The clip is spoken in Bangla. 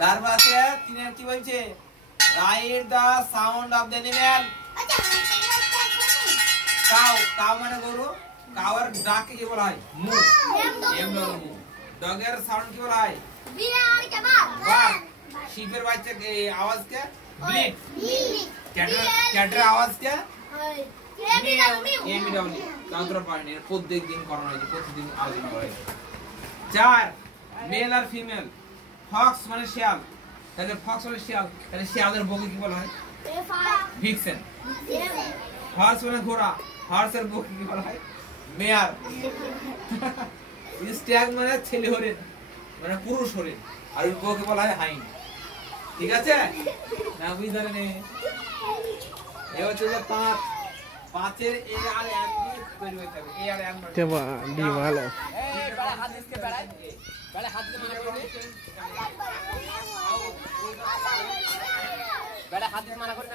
তারপর আছে তিনের কি বলছে right the sound of the animal cow cow মানে গরু কাউয়ের ডাকে কি বলা হয় মু এম মু ডগের সাউন্ড কি বলা হয় বার্ক শিপের বাচ্চা আওয়াজ কে ব্লিট ক্যাটের আওয়াজ কে এমডব্লিউ তান্ত্র পয়েন্ট এর প্রত্যেকদিন করানো হয়েছে প্রতিদিন আলোচনা করা হয়েছে 4 মেল আর ফিমেল ফক্স মানে শিয়াল তাহলে ফক্স মানে শিয়াল তাহলে শিয়ালের বউকে কি বলা হয় ভিক্সেন হর্স মানে ঘোড়া হর্সের বউকে কি বলা হয় মেয়ার স্ট্যাগ মানে ছেলে হরিণ মানে পুরুষ হরিণ আর ওর বউকে বলা হয় হাইন ঠিক আছে না বুঝতে পারেন এই হচ্ছে যে 5 এর এ আর এম তৈরি হতে হবে এ আর এম তেবা ডি ভালো এই বড় হাত দিকে বেড়ায় বড় হাত দিয়ে মানা করবে বড় হাত দিয়ে মানা করবে